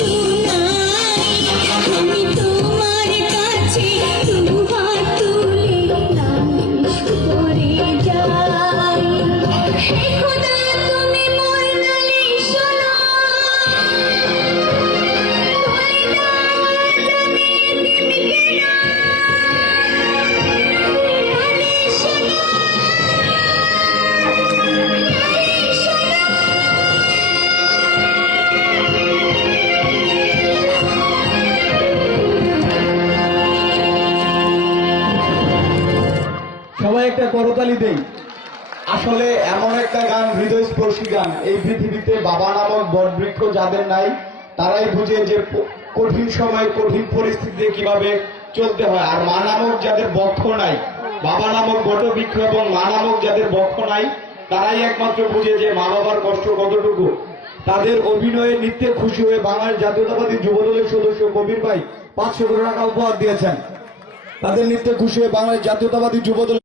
you. একটা করতালি দেই। আসলে এমন একটা গান, হৃদয়স্পর্শী গান। এই পৃথিবীতে বাবা নামক বটবৃক্ষ যাদের নাই, তারাই বুঝে যে কঠিন সময় কঠিন পরিস্থিতিতে কীভাবে চলতে হয়। আর মা নামক যাদের বক্ষ নাই, বাবা নামক বটবৃক্ষ এবং মা নামক যাদের বক্ষ নাই, তারাই একমাত্র বুঝে যে মা বাবার কষ্ট কতটুকু। তাদের অভিনয়ে নিত্যে খুশি হয়ে বাংলাদেশ জাতীয়তাবাদী যুবদলের সদস্য কবির ভাই পাঁচশো টাকা উপহার দিয়েছেন। তাদের নিত্যে খুশি হয়ে বাংলাদেশ জাতীয়তাবাদী যুবদল